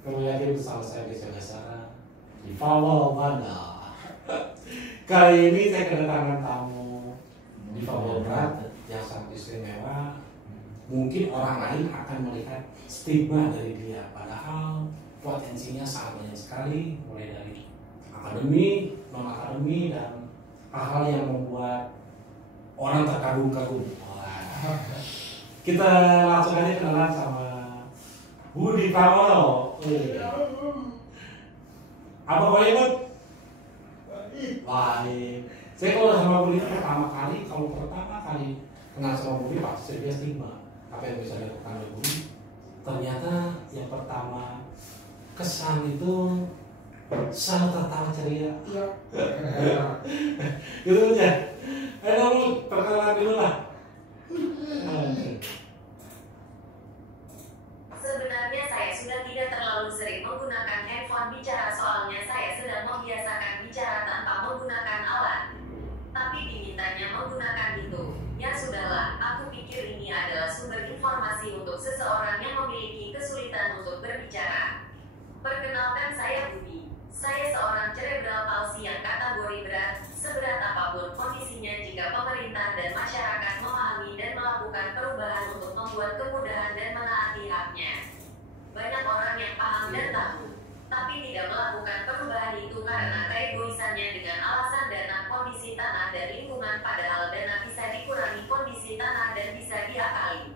Kembali lagi bersama saya Biasa di Fawal Banda. Kali ini saya kedatangan tamu di Fawal Berat yang sangat istimewa. Mungkin orang lain akan melihat stigma dari dia, padahal potensinya sangat banyak sekali, mulai dari akademi, non akademi, dan hal-hal yang membuat orang terkagum-kagum. Kita langsung aja kenalan sama Budi Pramono. Apa boleh Bud? Baik. Saya kalau sama Budi pertama kali kenal sama Budi pasti dia stigma. Apa yang bisa dilakukan oleh Budi? Ternyata yang pertama kesan itu selalu tertawa ceria. Iya. Gitu aja. Ayo Bud, perkenalan dulu lah. Sebenarnya saya sudah tidak terlalu sering menggunakan handphone bicara, soalnya saya sedang membiasakan bicara tanpa menggunakan alat. Tapi dimintanya menggunakan itu. Ya sudahlah, aku pikir ini adalah sumber informasi untuk seseorang yang memiliki kesulitan untuk berbicara. Perkenalkan, saya Budi. Saya seorang cerebral palsy yang kategori berat. Seberat apapun kondisinya, jika pemerintah dan masyarakat memahami dan melakukan perubahan untuk membuat kemudahan dan menaati haknya. Banyak orang yang paham dan tahu, tapi tidak melakukan perubahan itu karena keegoisannya dengan alasan dana, kondisi tanah dan lingkungan, padahal dana bisa dikurangi, kondisi tanah dan bisa diakali.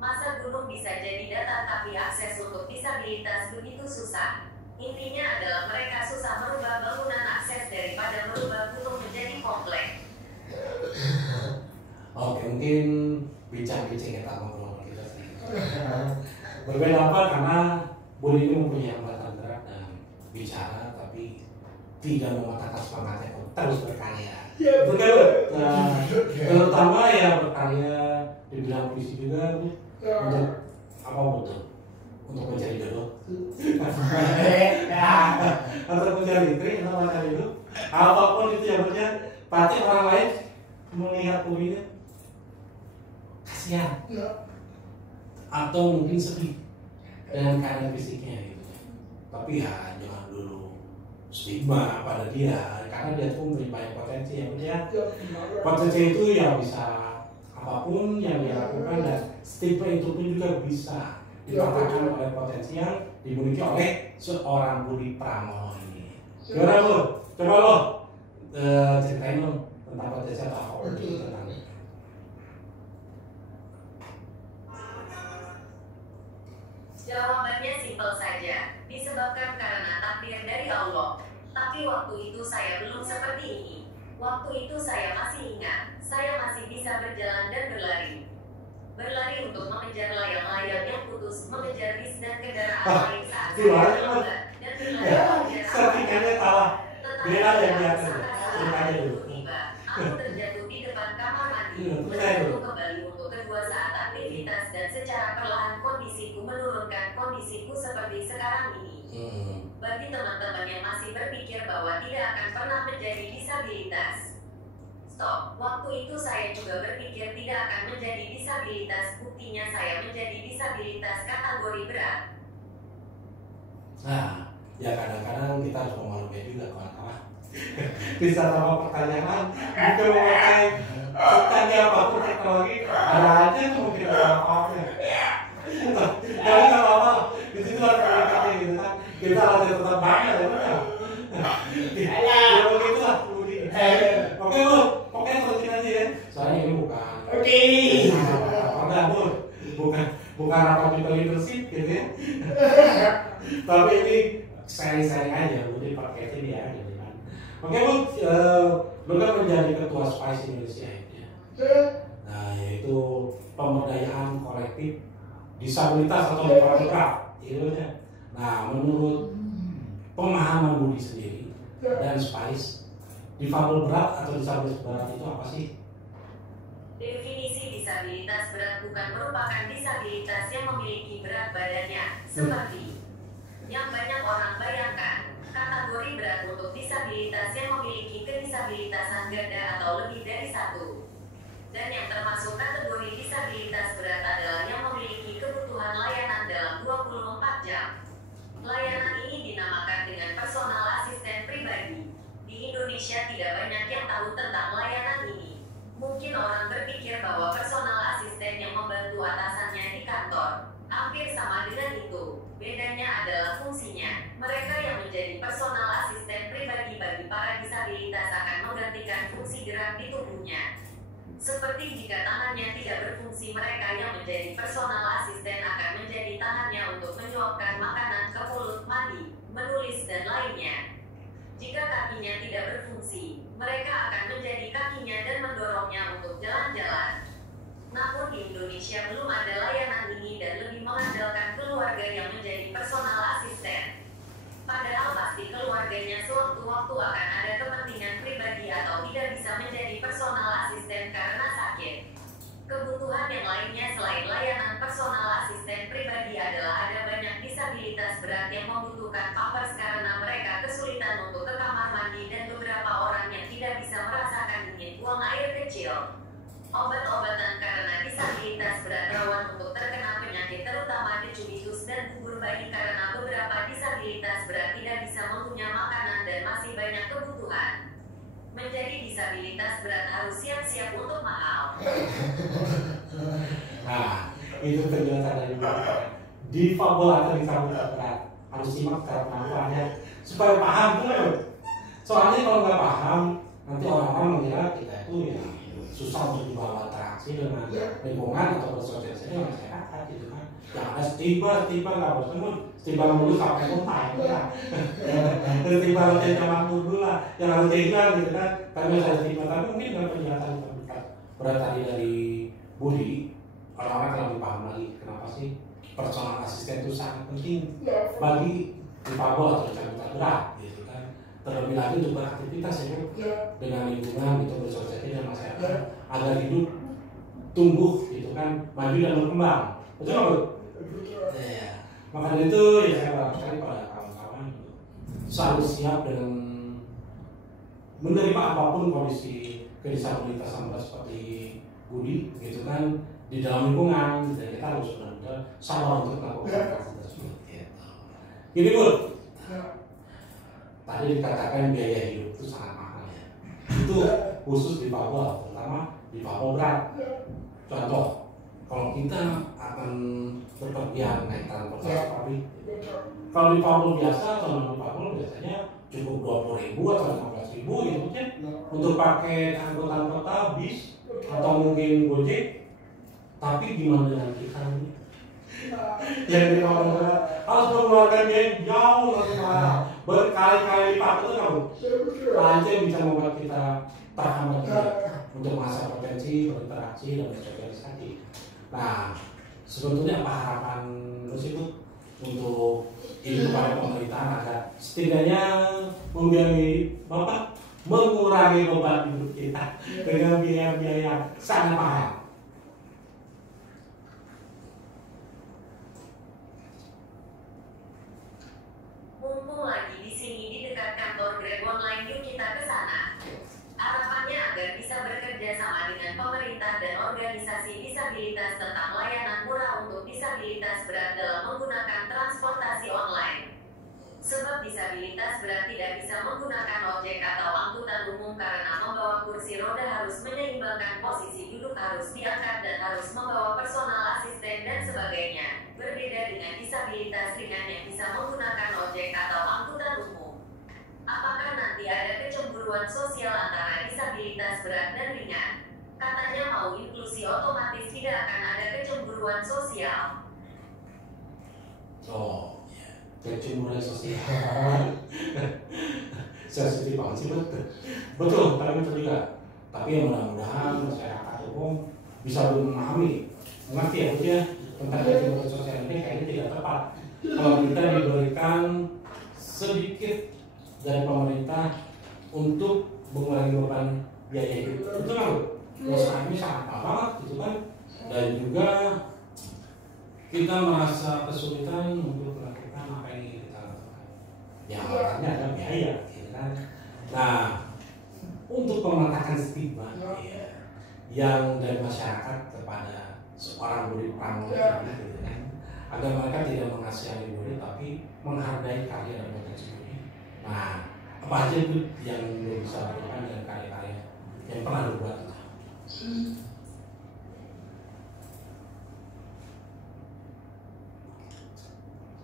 Masa gunung bisa jadi datar, tapi akses untuk disabilitas begitu susah. Intinya adalah mereka susah merubah bangunan akses daripada merubah gunung menjadi kompleks. Oke, mungkin bincang-bincang kita ngobrol kita sedikit. Berbeda apa karena Budi ini mempunyai hambatan berat dan bicara, tapi tidak mematahkan semangatnya untuk terus berkarya. Betul kan? Terutama ya berkarya di bidang puisi juga, Bu. Untuk apa betul? Untuk mencari jodoh, atau mencari istri, atau mencari hidup, apapun itu yang punya, pasti orang lain melihat Budi kasihan, atau mungkin sedih dengan keadaan fisiknya gitu. Tapi ya jangan dulu stigma pada dia, karena dia tuh memiliki banyak potensi yang punya. Potensi itu ya bisa apapun yang dia lakukan, dan stigma itu pun juga bisa dipatahkan oleh potensi yang dimiliki oleh seorang Budi Pramono ini. Gimana Bu? Coba lo ceritain dong tentang potensi atau apa itu tentang. Jawabannya simpel saja, disebabkan karena takdir dari Allah. Tapi waktu itu saya belum seperti ini. Waktu itu saya masih ingat, saya masih bisa berjalan dan berlari. Berlari untuk mengejar layang-layang yang putus, mengejar bis dan kendaraan lain saat saya terlambat, dan berlari mengejar Sertifikatnya salah. Dia ada yang biasa. tiba-tiba, aku terjatuh di depan kamar mandi, menjatuh kembali untuk kedua saat aktivitas, dan secara perlahan kondisiku menurunkan kondisiku seperti sekarang ini. Bagi teman-teman yang masih berpikir bahwa tidak akan pernah menjadi disabilitas, stop. Waktu itu saya juga berpikir tidak akan menjadi disabilitas, buktinya saya menjadi disabilitas kategori berat. Nah, ya kadang-kadang kita harus memaklumi juga kawan-kawan. Bisa sama pertanyaan, bukan memakai canggih apapun teknologi, ada aja yang mungkin apa-apa. Tapi nggak apa-apa, di situ harus komunikasi gitu kan. Kita harus tetap bangga ya benar. Ya begitu lah Budi. Oke Bu, pokoknya terusin aja ya. Soalnya ini bukan. Oke. Bukan rapat leadership gitu ya. Tapi ini sharing-sharing aja, Budi pakai ini ya gitu kan. Oke Bu, lu kan menjadi ketua SPICE Indonesia ya. Nah, yaitu pemberdayaan kolektif disabilitas atau difabel gitu ya. Nah, menurut pemahaman Budi sendiri dan SPICE, difabel berat atau disabilitas berat itu apa sih? Definisi disabilitas berat bukan merupakan disabilitas yang memiliki berat badannya, seperti yang banyak orang bayangkan. Kategori berat untuk disabilitas yang memiliki kedisabilitasan ganda atau lebih dari satu. Dan yang termasuk kategori disabilitas berat adalah yang memiliki kebutuhan layanan dalam 24 jam. Layanan ini dinamakan dengan personal asisten pribadi. Di Indonesia tidak banyak yang tahu tentang layanan ini. Mungkin orang berpikir bahwa personal asisten yang membantu atasannya di kantor. Hampir sama dengan itu. Bedanya adalah fungsinya. Mereka yang menjadi personal asisten pribadi bagi para disabilitas akan menggantikan fungsi gerak di tubuhnya. Seperti jika tangannya tidak berfungsi, mereka yang menjadi personal asisten akan menjadi tangannya untuk menyuapkan makanan ke mulut, mandi, menulis, dan lainnya. Jika kakinya tidak berfungsi, mereka akan menjadi kakinya dan mendorongnya untuk jalan-jalan. Namun di Indonesia belum ada layanan ini dan lebih mengandalkan keluarga yang menjadi personal asisten. Padahal pasti keluarganya sewaktu-waktu akan ada kepentingan pribadi atau tidak bisa menjadi personal asisten karena sakit. Kebutuhan yang lainnya selain layanan personal asisten pribadi adalah ada banyak disabilitas berat yang membutuhkan pampers karena mereka kesulitan untuk ke kamar mandi dan beberapa orang yang tidak bisa merasakan dingin buang air kecil. Obat-obatan karena disabilitas berat rawan untuk terkena penyakit terutama decubitus dan gugur bayi karena beberapa disabilitas berat tidak bisa mengunyah makanan dan masih banyak kebutuhan. Menjadi disabilitas berat harus siap-siap untuk mahal. Nah, itu penjelasan dari difabel atau disabilitas berat. Harus simak cara pengakuannya supaya paham tuh. Soalnya kalau nggak paham, nanti orang-orang mengira kita itu ya susah untuk dibawa interaksi dengan lingkungan atau bersosialisasi dengan masyarakat gitu kan. Yang ada stigma nggak harus temen, stigma dulu sampai kontak lah. Stigma latihan zaman dulu lah, yang harus dihilang gitu kan. Karena saya stigma, tapi mungkin dengan penjelasan berat tadi dari Budi, orang-orang akan lebih paham lagi kenapa sih personal asisten itu sangat penting bagi difabel atau disabilitas berat gitu kan. Terlebih lagi untuk beraktivitas ya kan, dengan lingkungan gitu, bersosialisasi dengan masyarakat agar hidup tumbuh gitu kan, maju dan berkembang. Betul nggak, Bu? Ya. Maka dari itu ya saya barangkali pada kawan-kawan selalu siap dengan menerima apapun kondisi kedisabilitasan seperti Budi gitu kan di dalam lingkungan. Dan kita harus benar-benar sabar untuk melakukan aktivitas tersebut. Gini Bu, tadi dikatakan biaya hidup itu sangat mahal ya. Itu khusus di Papua, terutama di Papua berat. Contoh, kalau kita akan berpergian naik transportasi publik, kalau di Papua biasa, kalau di Papua biasanya cukup 20.000 atau 15.000 gitu kan, untuk pakai angkutan kota, bis atau mungkin Gojek. Tapi gimana dengan kita ini? Yang di Papua berat harus mengeluarkan biaya jauh lebih mahal, berkali-kali lipat itu kamu. Lancar bisa membuat kita terhambat untuk masa potensi, berinteraksi dan bersosialisasi. Nah, sebetulnya apa harapan tersebut untuk ini kepada pemerintahan agar setidaknya membiayai Bapak mengurangi beban hidup kita dengan biaya-biaya sangat mahal. Mumpung lagi di sini di dekat kantor Grab Online, yuk kita ke sana. Harapannya agar bisa bekerja sama dengan pemerintah dan organisasi disabilitas tentang layanan murah untuk disabilitas berat dalam menggunakan transportasi online. Sebab disabilitas berat tidak bisa menggunakan ojek atau angkutan umum karena membawa kursi roda harus menyeimbangkan posisi duduk, harus diangkat dan harus membawa personal asisten dan sebagainya. Berbeda dengan disabilitas ringan yang bisa menggunakan ojek atau angkutan umum. Apakah nanti ada kecemburuan sosial antara disabilitas berat dan ringan? Katanya mau inklusi, otomatis tidak akan ada kecemburuan sosial. Oh, kecemburuan sosial. Sensitif banget sih, betul, tapi betul juga. Tapi ya mudah-mudahan masyarakat umum bisa memahami, mengerti ya, ya tentang kecemburuan sosial ini kayaknya tidak tepat. Kalau kita diberikan sedikit dari pemerintah untuk mengurangi beban biaya hidup, itu kan masalah ini sangat banget gitu kan. Dan juga kita merasa kesulitan untuk melakukan apa yang ingin kita lakukan. Ya makanya ada biaya, gitu kan. Nah, untuk mematakan stigma yang dari masyarakat kepada seorang Budi Pramono gitu kan, agar mereka tidak mengasihani Budi tapi menghargai karya dan potensi Budi. Nah, apa aja itu yang lo bisa lakukan dengan karya-karya yang pernah lo buat?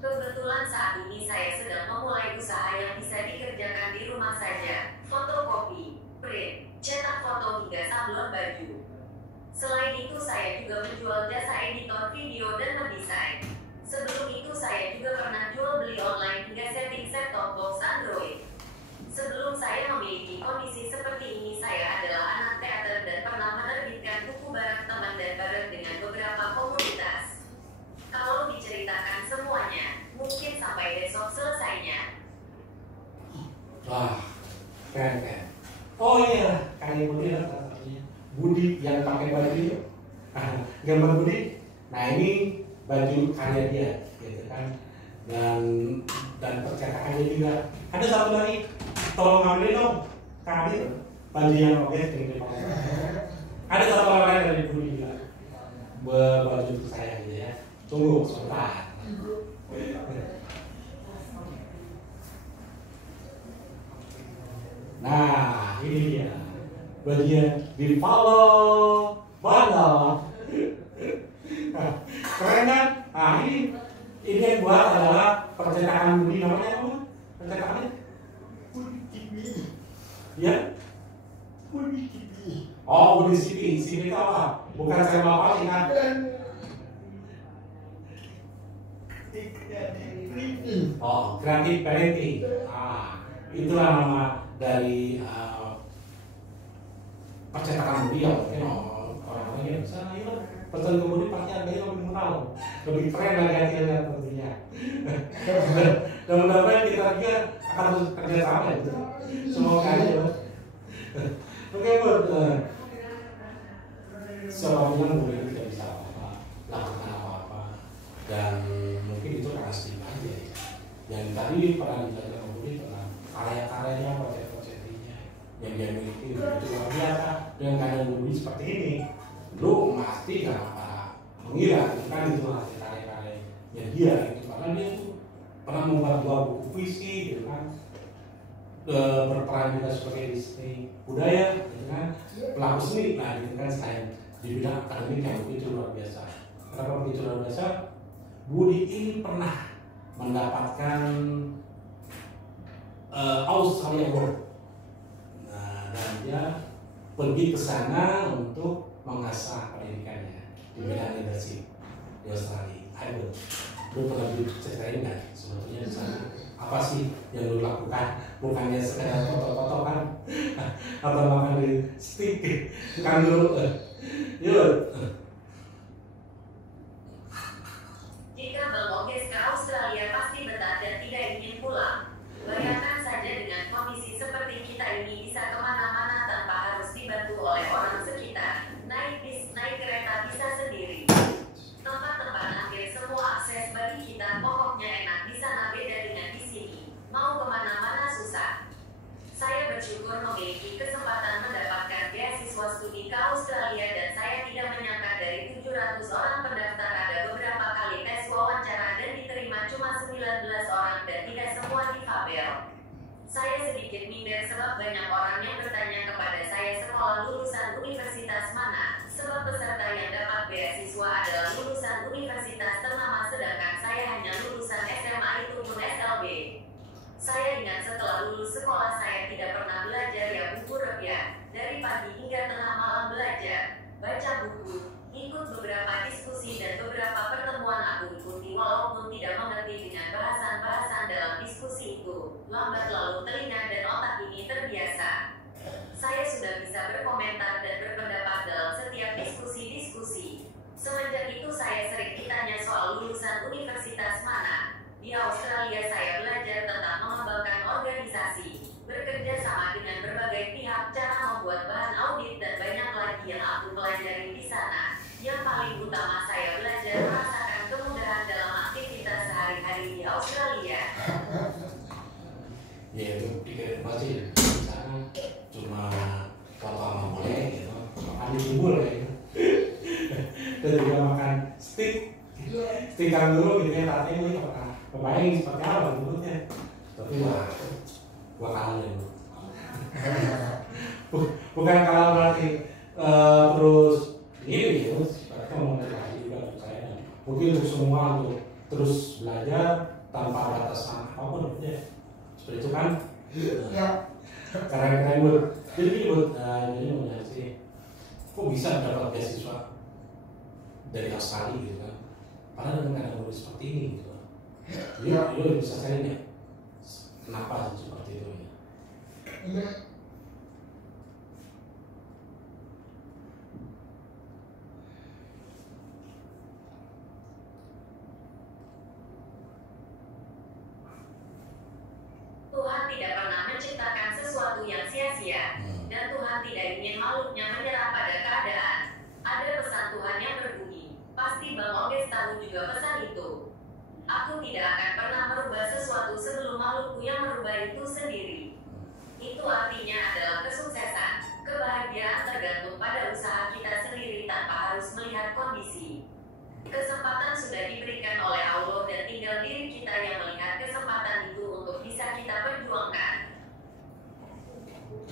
Kebetulan saat ini saya sedang memulai usaha yang bisa dikerjakan di rumah saja, fotokopi, print, cetak foto hingga sablon baju. Selain itu saya juga menjual jasa editor video dan mendesain. Sebelum itu saya juga pernah jual beli online hingga setting set-top box Android. Sebelum saya memiliki kondisi seperti ini, saya adalah anak teater dan pernah menerbitkan buku bareng teman dan bareng dengan beberapa komunitas. Kalau diceritakan semuanya, mungkin sampai besok selesainya. Wah, keren. Oh iya, karya Budi adalah Budi yang pakai baju gambar Budi. Nah ini baju karya dia, gitu kan. Dan percetakannya juga. Ada satu lagi, tolong ambil dong, Kak baju yang oke, ada satu orang lain dari Budi juga, baju untuk saya gitu ya. Tunggu sebentar. Nah, ini dia bagian di follow button. Keren kan? Nah, ini yang buat adalah percetakan Budi, namanya apa? Percetakannya Budi TV. Ya? Budi TV. Oh, Budi TV. TV itu apa? Bukan saya bapak ingat. Oh, Creative Parenting. Itulah nama dari percetakan Budi. Mungkin orang-orang yang bisa pesan ke Budi pasti harganya lebih murah, lebih keren lagi hasilnya tentunya. Dan mudah-mudahan kita akan terus kerja sama gitu. Semoga aja. Oke, Bud. Soalnya Budi tidak bisa lakukan apa-apa, dan mungkin itu karena stigma aja ya. Yang tadi pernah dijelaskan Budi tentang karya-karyanya, proyek-proyeknya yang dia miliki itu luar biasa. Dengan keadaan Budi seperti ini, lu pasti gak mengira kan itu hasil karya-karyanya dia gitu, karena dia tuh pernah membuat 2 buku puisi gitu kan, berperan juga sebagai istri budaya gitu kan, pelaku seni. Nah gitu kan, selain di bidang akademik yang begitu luar biasa. Kenapa begitu luar biasa? Budi ini pernah mendapatkan Australia Award. Nah, dan dia pergi ke sana untuk mengasah pendidikannya di bidang leadership di Australia. Ayo, lu pernah diceritain nggak sebetulnya di sana apa sih yang lu lakukan? Bukannya sekedar foto-foto kan, atau makan di stick kan dulu. Yuk. Jika Bang Oges ke Australia pasti betah dan tidak ingin pulang. Bayangkan saja dengan kondisi seperti kita ini bisa kemana-mana tanpa harus dibantu oleh orang sekitar. Naik bis, naik kereta bisa sendiri. Tempat-tempat hampir semua akses bagi kita, pokoknya enak di sana, beda dengan di sini. Mau kemana-mana susah. Saya bersyukur memiliki kesempatan mendapatkan beasiswa studi ke Australia, dan saya tidak menyangka dari 700 orang pendaftar ada beberapa kali tes wawancara dan diterima cuma 19 orang dan tidak semua difabel. Saya sedikit minder sebab banyak orang yang bertanya kepada saya sekolah lulusan universitas mana, sebab peserta yang dapat beasiswa adalah lulusan universitas ternama sedangkan saya hanya lulusan SMA itu pun SLB. Saya ingat setelah lulus sekolah saya tidak pernah belajar ya buku rupiah, dari pagi hingga tengah malam belajar, baca buku, ikut beberapa diskusi dan beberapa pertemuan aku ikuti walaupun tidak mengerti dengan bahasan-bahasan dalam diskusi itu. Lambat lalu telinga dan otak ini terbiasa. Saya sudah bisa berkomentar dan berpendapat dalam setiap diskusi-diskusi. Semenjak itu saya sering ditanya soal lulusan universitas mana. Di Australia saya belajar tentang mengembangkan organisasi, bekerja sama dengan berbagai pihak, cara membuat bahan audit dan banyak lagi yang aku pelajari di sana. Yang paling utama saya belajar merasakan kemudahan dalam aktivitas sehari-hari di Australia. Ya itu pikiran pasti di sana cuma foto sama boleh gitu, makan di boleh dan juga makan stick Tikang dulu gitu ya, tadi ini kebayang seperti apa menurutnya. Tapi gua kalah ya. Bukan kalah berarti terus ini gitu, mereka mau menikmati juga untuk saya. Mungkin untuk semua untuk terus belajar tanpa batasan apapun ya. Seperti itu kan? Ya. Keren-keren buat. Jadi buat ini mau sih. Kok bisa dapat beasiswa dari Australia gitu kan? Padahal dengan keadaan seperti ini gitu. Jadi lu bisa cari ya. Kenapa seperti itu ya? Tuhan tidak pernah menciptakan sesuatu yang sia-sia, dan Tuhan tidak ingin makhluknya menyerah pada keadaan. Ada pesan Tuhan yang berbunyi, pasti Bang Oges tahu juga pesan itu. Aku tidak akan pernah merubah sesuatu sebelum makhlukku yang merubah itu sendiri. Itu artinya adalah kesuksesan, kebahagiaan tergantung pada usaha kita sendiri tanpa harus melihat kondisi. Kesempatan sudah diberikan oleh Allah dan tinggal diri kita yang melihat kesempatan itu untuk bisa kita perjuangkan.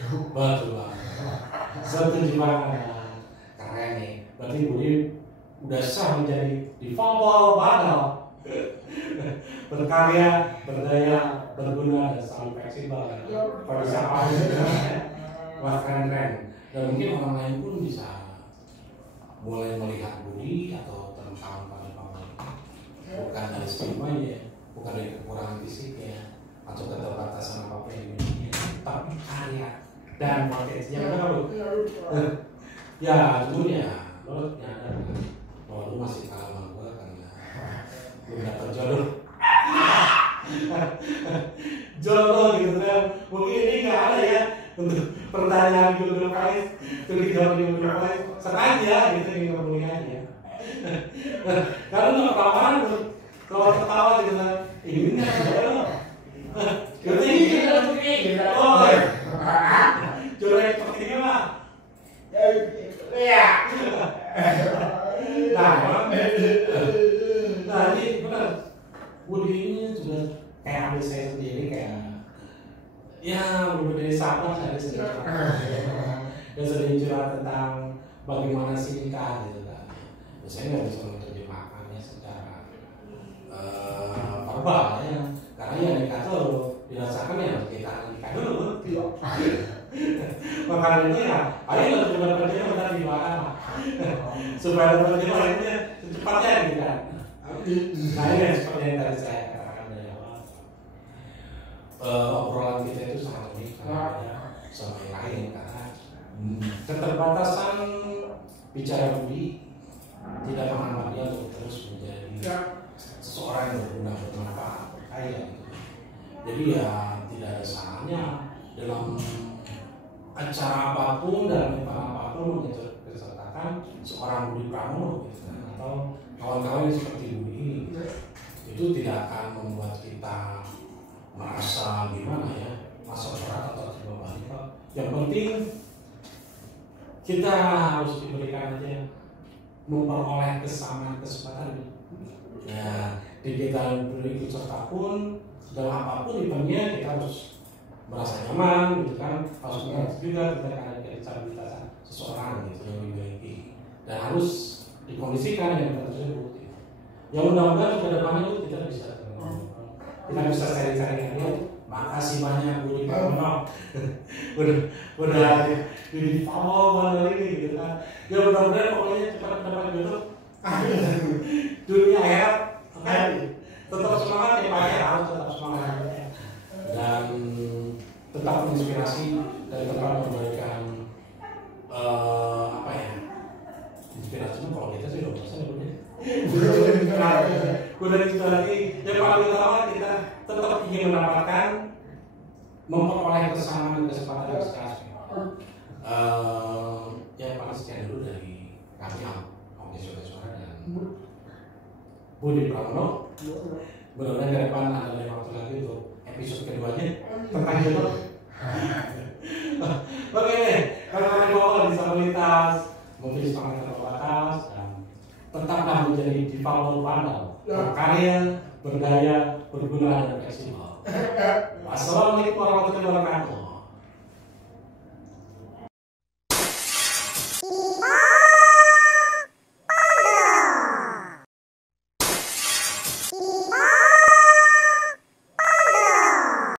Betul banget. Setuju banget. Keren nih. Berarti Budi udah sah menjadi difabel bandel. Berkarya, berdaya, berguna, dan selalu fleksibel. Pada siapa aja. Wah keren-keren. Dan mungkin orang lain pun bisa mulai melihat Budi atau terutama pada Paul bukan dari stigmanya, bukan dari kekurangan fisiknya atau keterbatasan apapun yang dimilikinya, tapi karya dan potensinya. Benar Bu? Ya jujur ya, lo nyadar kan bahwa lo masih kalah sama gue karena belum dapat jodoh. Jodoh gitu kan, mungkin ini nggak ada ya untuk pertanyaan di Google Prize, untuk dijawab di Google Prize, sengaja gitu yang kemuliaannya. Kalau nggak kelamaan, kalau tertawa gitu kan, ini nggak jodoh. Gitu gitu. Oh, jodoh yang seperti ini mah. Ya. Nah ini benar. Budi ini juga kayak ambil saya sendiri kayak ya berbeda dari sahabat saya sendiri. Dan sering curhat tentang bagaimana sih nikah gitu kan. Saya nggak bisa menerjemahkannya secara verbal ya, karena ya nikah itu dirasakan ya kita nikah dulu. Makanya itu ya, ayo terjemah-terjemah bentar di mana supaya terjemahnya secepatnya gitu kan. Nah ini seperti yang tadi saya katakan dari awal, obrolan kita itu sangat unik karena sama yang lain karena keterbatasan bicara Budi tidak menghambat dia untuk terus menjadi seseorang yang berguna bermanfaat berkaya gitu. Jadi ya tidak ada salahnya dalam acara apapun, dalam event apapun menceritakan seorang Budi Pramono gitu, atau kawan-kawan seperti Budi ini gitu. Itu tidak akan membuat kita merasa gimana ya, masuk surat atau terbebani. Yang penting kita harus diberikan aja memperoleh kesamaan kesempatan. Ya, di kita beri ikut serta pun dalam apapun eventnya kita harus merasa nyaman gitu kan, harus mengerti juga kita ada disabilitas seseorang gitu yang dimiliki dan harus dikondisikan dengan tersebut gitu. Yang mudah-mudahan ke depannya itu kita bisa cari-cari dia. Makasih banyak Budi Pramono udah di follow ini gitu kan. Ya mudah-mudahan pokoknya cepat dapat jodoh dunia akhirat. Tetap semangat ya Pak ya, harus tetap semangat dan tetap menginspirasi dan tetap memberikan apa ya, inspirasinya kalau kita sih 20% udah inspirasi. Yang paling utama kita tetap ingin mendapatkan memperoleh kesamaan kesempatan yang sekarang. Ya paling sekian dulu dari kami Oges Suara dan Budi Pramono. Mudah-mudahan ke depan ada lain waktu lagi untuk episode keduanya tentang jodoh. Oke deh, kalau kalian bawa disabilitas, mungkin semangat terbatas dan tetaplah menjadi difabel bandel. berkarya, berdaya, berguna, dan festival. Assalamualaikum warahmatullahi wabarakatuh.